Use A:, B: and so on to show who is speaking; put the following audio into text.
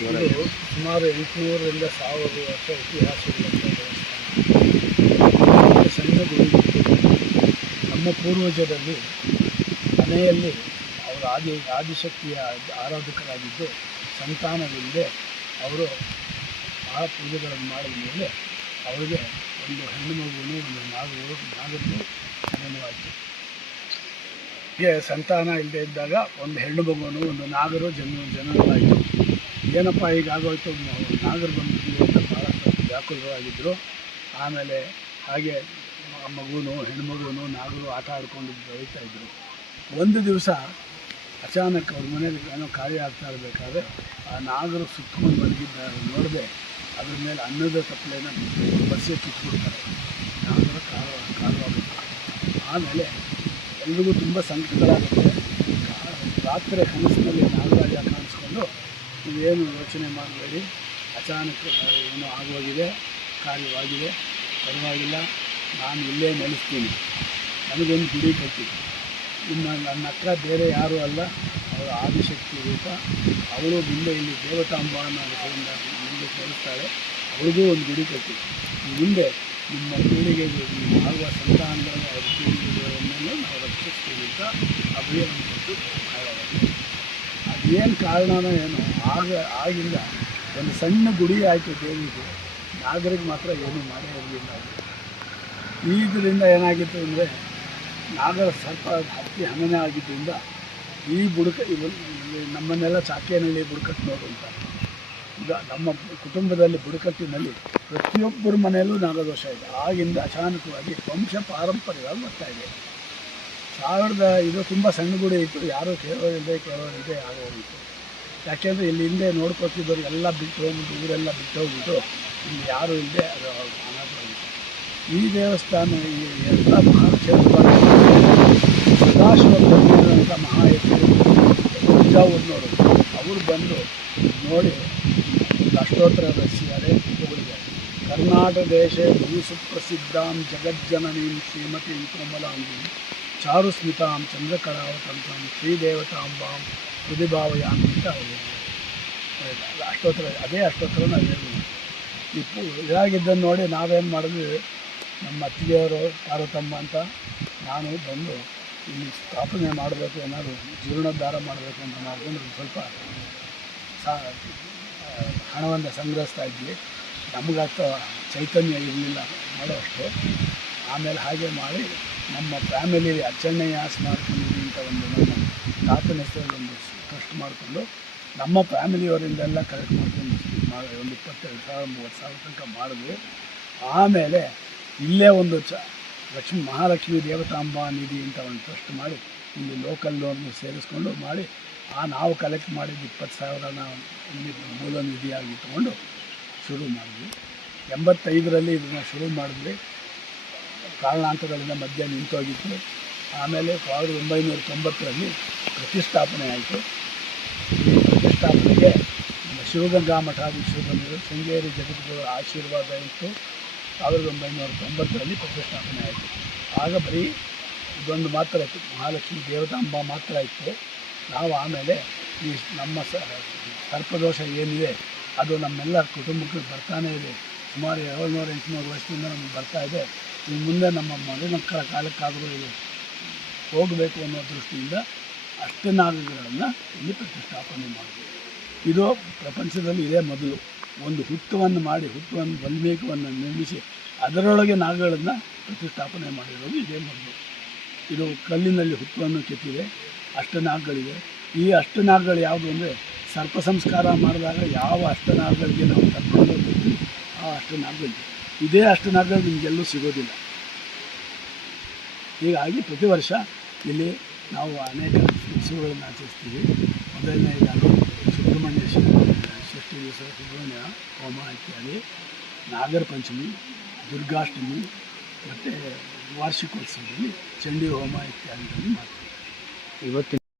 A: ಸುಮಾರು ಎಂಟುನೂರರಿಂದ ಸಾವಿರ ವರ್ಷ ಇತಿಹಾಸ ನಮ್ಮ ಪೂರ್ವಜರಲ್ಲಿ ಮನೆಯಲ್ಲಿ ಅವರು ಆದಿ ಆದಿಶಕ್ತಿಯ ಆರಾಧಕರಾಗಿದ್ದು ಸಂತಾನವಿಲ್ಲದೆ ಅವರು ಆ ಪೂಜೆಗಳನ್ನು ಮಾಡಿದ ಮೇಲೆ ಅವರಿಗೆ ಒಂದು ಹೆಣ್ಣು ಮಗುವನ್ನು ಒಂದು ನಾಗರು ನಾಗರಿಗೂ ಜನನವಾಯಿತು ಹೀಗೆ ಸಂತಾನ ಇಲ್ಲದೆ ಇದ್ದಾಗ ಒಂದು ಹೆಣ್ಣು ಮಗುವನ್ನು ಒಂದು ನಾಗರು ಜನ್ಮ ಜನನವಾಯಿತು ಏನಪ್ಪ ಈಗ ಆಗೋಯ್ತು ನಾಗರು ಬಂದ್ಬಿಟ್ಟಿದೆ ಅಂತ ಭಾಳ ವ್ಯಾಕುಲರಾಗಿದ್ದರು ಆಮೇಲೆ ಹಾಗೆ ಮಗುನು, ಹೆಣ್ಮಗುನು ನಾಗರು ಆಟ ಆಡ್ಕೊಂಡು ಇದ್ದರು ಒಂದು ದಿವಸ ಅಚಾನಕ್ ಅವ್ರ ಮನೇಲಿ ಏನೋ ಕಾರ್ಯ ಆಗ್ತಾ ಇರಬೇಕಾದ್ರೆ ಆ ನಾಗರು ಸುತ್ತಕೊಂಡು ಮಲಗಿದ್ದ ನೋಡದೆ ಅದ್ರ ಮೇಲೆ ಅನ್ನದ ತಪ್ಪಲೆನ ಬಸ್ಸೆ ಕಿತ್ಬಿಡ್ತಾರೆ ನಾಗರ ಕಾಲು ಕಾಲವಾಗುತ್ತೆ ಆಮೇಲೆ ಎಲ್ರಿಗೂ ತುಂಬ ಸಂಕಟಗಳಾಗುತ್ತೆ. ರಾತ್ರಿ ಕನಸಿನಲ್ಲಿ ನಾಗರಾಜ ಕಾಣಿಸ್ಕೊಂಡು ನೀವೇನು ಯೋಚನೆ ಮಾಡಬೇಡಿ. ಅಚಾನಕ್ ಏನೋ ಆಗೋಗಿದೆ, ಕಾರ್ಯವಾಗಿದೆ, ಪರವಾಗಿಲ್ಲ, ನಾನು ಇಲ್ಲೇ ನೆಲೆಸ್ತೀನಿ. ನನಗೊಂದು ಗುಡಿ ಕಟ್ಟಿ ಇನ್ನು ನನ್ನ ಹತ್ರ ಬೇರೆ ಯಾರೂ ಅಲ್ಲ. ಅವರ ಆದಿಶಕ್ತಿ ರೂಪ. ಅವಳು ಮುಂದೆ ಇಲ್ಲಿ ದೇವತಾಂಬ ಅನ್ನೋದರಿಂದ ಮುಂದೆ ಸೇರಿಸ್ತಾಳೆ. ಅವಳಿಗೂ ಒಂದು ಗುಡಿ ಕಟ್ಟಿ ಮುಂದೆ ನಿಮ್ಮ ನಿಮ್ಮ ಆಗುವ ಸಂತಾನಗಳನ್ನು ಅವರ ಪೀಳಿಗೆಗಳನ್ನು ನಾವು ರಕ್ಷಿಸ್ತೀವಿ ಅಂತ ಅಭಿಯಾನ ಕೊಟ್ಟು ಅದೇನು ಕಾರಣನೋ ಏನು, ಆಗ ಆಗಿಂದ ಒಂದು ಸಣ್ಣ ಗುಡಿ ಆಯಿತು ದೇವಿಗೆ. ನಾಗರಿಗೆ ಮಾತ್ರ ಏನು ಮಾಡೇ ಇರಲಿಲ್ಲ ಇದರಿಂದ ಏನಾಗಿತ್ತು ಅಂದರೆ, ನಾಗರ ಸರ್ಪ ಹತ್ತಿ ಹನನೆ ಆಗಿದ್ದರಿಂದ ಈ ಬುಡಕ, ಇವ, ನಮ್ಮನ್ನೆಲ್ಲ ಚಾಕೇನಹಳ್ಳಿ ಬುಡಕಟ್ಟು ನೋಡು ಅಂತ. ಈಗ ನಮ್ಮ ಕುಟುಂಬದಲ್ಲಿ ಬುಡಕಟ್ಟಿನಲ್ಲಿ ಪ್ರತಿಯೊಬ್ಬರ ಮನೆಯಲ್ಲೂ ನಾಗದೋಷ ಇದೆ. ಆಗಿಂದ ಅಚಾನಕವಾಗಿ ವಂಶ ಪಾರಂಪರ್ಯವಾಗಿ ಬರ್ತಾ ಇದೆ. ಸಾವಿರದ ಇದು ತುಂಬ ಸಣ್ಣ ಗುಡಿ ಇತ್ತು. ಯಾರೂ ಕೇಳೋರಿಲ್ಲದೆ ಕೇಳೋರಿಲ್ಲದೆ ಆಗೋಗಿತ್ತು ಯಾಕೆಂದರೆ ಇಲ್ಲಿ ಹಿಂದೆ ನೋಡ್ಕೊತಿದ್ದವ್ರು ಎಲ್ಲ ಬಿಟ್ಟು ಹೋಗ್ಬಿಟ್ಟು, ಊರೆಲ್ಲ ಬಿಟ್ಟು ಹೋಗ್ಬಿಟ್ಟು ಇಲ್ಲಿ ಯಾರೂ ಇಲ್ಲದೆ ಅದು ಅನಾಥವಾಗಿತ್ತು ಈ ದೇವಸ್ಥಾನ ಈ ಎಲ್ಲ ಮಹಾಕ್ಷೇತ್ರವಾಗಿ ಸದಾಶಿವ ಬ್ರಹ್ಮರಂಥ ಮಹಾಯತಿಗಳು ತಂಜಾವೂರಿನವರು ಅವರು ಬಂದು ನೋಡಿ ಅಷ್ಟೋತ್ತರ ರಚಿಸಿದ್ದಾರೆ ಹೇಳಿದ್ದಾರೆ ಕರ್ನಾಟಕ ದೇಶ ಸುಪ್ರಸಿದ್ಧಾಂ ಜಗಜ್ಜನನೀಂ ಶ್ರೀಮತಿ ಕೋಮಲಾಂಗಿ ಚಾರು ಸ್ಮಿತಾಂ ಚಂದ್ರಕಳಾವತಂತ್ರಂ ಶ್ರೀದೇವತಾಂಬಾಂ ಹೃದಯಭಾವಯಾಮಿ ಅಂತ ಅವರು. ಅಷ್ಟೋತ್ತರ, ಅದೇ ಅಷ್ಟೋತ್ತರ ನಾವು ಹೇಳಿದ್ವಿ. ಈ ಪು ಇದಾಗಿದ್ದನ್ನು ನೋಡಿ ನಾವೇನು ಮಾಡಿದ್ವಿ? ನಮ್ಮ ಅತ್ತಿಗೆಯವರು ಪಾರ್ವತಮ್ಮ ಅಂತ ನಾನು ಬಂದು ಇಲ್ಲಿ ಸ್ಥಾಪನೆ ಮಾಡಬೇಕು ಏನಾದರೂ ಜೀರ್ಣೋದ್ಧಾರ ಮಾಡಬೇಕು ಅಂತ ಮಾಡಿಕೊಂಡು ಸ್ವಲ್ಪ, ಸಾ, ಹಣವನ್ನು ಸಂಗ್ರಹಿಸ್ತಾ ಇದ್ವಿ. ನಮಗಂತ ಚೈತನ್ಯ ಇರಲಿಲ್ಲ ಮಾಡೋಷ್ಟು ಆಮೇಲೆ ಹಾಗೆ ಮಾಡಿ ನಮ್ಮ ಫ್ಯಾಮಿಲಿ ಅಚ್ಚಣ್ಣಯ್ಯ ಸ್ಮಾರಕ ನಿಧಿ ಅಂತ ಒಂದು ನಮ್ಮ ತಾತನ ಹೆಸರಲ್ಲಿ ಒಂದು ಟ್ರಸ್ಟ್ ಮಾಡಿಕೊಂಡು ನಮ್ಮ ಫ್ಯಾಮಿಲಿಯವರಿಂದೆಲ್ಲ ಕಲೆಕ್ಟ್ ಮಾಡ್ಕೊಂಡು ಮಾಡಿ ಒಂದು ಇಪ್ಪತ್ತೆರಡು ಸಾವಿರ, ಮೂವತ್ತು ಸಾವಿರ ತನಕ ಮಾಡಿದ್ವಿ. ಆಮೇಲೆ ಇಲ್ಲೇ ಒಂದು ಚ ಲಕ್ಷ್ಮಿ, ಮಹಾಲಕ್ಷ್ಮಿ ದೇವತಾಂಬಾ ನಿಧಿ ಅಂತ ಒಂದು ಟ್ರಸ್ಟ್ ಮಾಡಿ ಇಲ್ಲಿ ಲೋಕಲ್ನವ್ರನ್ನ ಸೇರಿಸ್ಕೊಂಡು ಮಾಡಿ ಆ ನಾವು ಕಲೆಕ್ಟ್ ಮಾಡಿದ್ದು ಇಪ್ಪತ್ತು ಸಾವಿರನ ಇಲ್ಲಿ ಮೂಲ ನಿಧಿಯಾಗಿ ತೊಗೊಂಡು ಶುರು ಮಾಡಿದ್ವಿ. ಎಂಬತ್ತೈದರಲ್ಲಿ ಇದನ್ನು ಶುರು ಮಾಡಿದ್ವಿ. ಕಾರಣಾಂತರಗಳಿಂದ ಮಧ್ಯ ನಿಂತೋಗಿತ್ತು. ಆಮೇಲೆ ಸಾವಿರದ ಒಂಬೈನೂರ ತೊಂಬತ್ತರಲ್ಲಿ ಪ್ರತಿಷ್ಠಾಪನೆ ಆಯಿತು. ಈ ಪ್ರತಿಷ್ಠಾಪನೆಗೆ ನಮ್ಮ ಶಿವಗಂಗಾ ಮಠಾಧೀಶರು ಶೃಂಗೇರಿ ಜಗದ್ಗುರು ಆಶೀರ್ವಾದ ಇತ್ತು. ಸಾವಿರದ ಒಂಬೈನೂರ ತೊಂಬತ್ತರಲ್ಲಿ ಪ್ರತಿಷ್ಠಾಪನೆ ಆಯಿತು. ಆಗ ಬರೀ ಇದೊಂದು ಮಾತ್ರ ಇತ್ತು. ಮಹಾಲಕ್ಷ್ಮಿ ದೇವತಾಂಬ ಮಾತ್ರ ಇತ್ತು. ನಾವು ಆಮೇಲೆ ಈ ನಮ್ಮ ಸರ್ಪದೋಷ ಏನಿದೆ, ಅದು ನಮ್ಮೆಲ್ಲ ಕುಟುಂಬಕ್ಕೆ ಬರ್ತಾನೆ ಇದೆ. ಸುಮಾರು ಏಳ್ನೂರು ಎಂಟುನೂರು ವರ್ಷದಿಂದ ನಮಗೆ ಬರ್ತಾ ಇದೆ. ಇನ್ನು ಮುಂದೆ ನಮ್ಮ ಮರಿಮಕ್ಕಳ ಕಾಲಕ್ಕಾದರೂ ಇದು ಹೋಗಬೇಕು ಅನ್ನೋ ದೃಷ್ಟಿಯಿಂದ ಅಷ್ಟನಾಗಗಳನ್ನು ಇಲ್ಲಿ ಪ್ರತಿಷ್ಠಾಪನೆ ಮಾಡಿದೆ ಇದು ಪ್ರಪಂಚದಲ್ಲಿ ಇದೇ ಮೊದಲು. ಒಂದು ಹುತ್ತವನ್ನು ಮಾಡಿ, ಹುತ್ತವನ್ನು ಬಲ್ಮೇಕವನ್ನು ನಿರ್ಮಿಸಿ ಅದರೊಳಗೆ ನಾಗಗಳನ್ನು ಪ್ರತಿಷ್ಠಾಪನೆ ಮಾಡಿರೋದು ಇದೇ ಮೊದಲು. ಇದು ಕಲ್ಲಿನಲ್ಲಿ ಹುತ್ತವನ್ನು ಕೆತ್ತಿದೆ, ಅಷ್ಟನಾಗಗಳಿವೆ. ಈ ಅಷ್ಟನಾಗಗಳು ಯಾವುದು ಅಂದರೆ ಸರ್ಪ ಸಂಸ್ಕಾರ ಮಾಡಿದಾಗ ಯಾವ ಅಷ್ಟನಾಗಗಳಿಗೆ ನಾವು ಕರ್ಕೊಂಡು ಹೋಗ್ತೀವಿ ಆ ಅಷ್ಟನಾಗಗಳಿವೆ. ಇದೇ ಅಷ್ಟನಾಗಗಳು ನಿಮಗೆಲ್ಲೂ ಸಿಗೋದಿಲ್ಲ. ಹೀಗಾಗಿ ಪ್ರತಿ ವರ್ಷ ಇಲ್ಲಿ ನಾವು ಅನೇಕ ಉತ್ಸವಗಳನ್ನು ಆಚರಿಸ್ತೀವಿ. ಮೊದಲನೇದಾಗಿ ಸುಬ್ರಹ್ಮಣ್ಯ ಷಷ್ಠಿ ದಿವಸ ಸುಬ್ರಹ್ಮಣ್ಯ, ಹೋಮ ಇತ್ಯಾದಿ ನಾಗರ ಪಂಚಮಿ ದುರ್ಗಾಷ್ಟಮಿ, ಮತ್ತು ವಾರ್ಷಿಕೋತ್ಸವದಲ್ಲಿ ಚಂಡಿ ಹೋಮ ಇತ್ಯಾದಿಗಳನ್ನು ಮಾಡ್ತೀವಿ.
B: ಇವತ್ತಿನ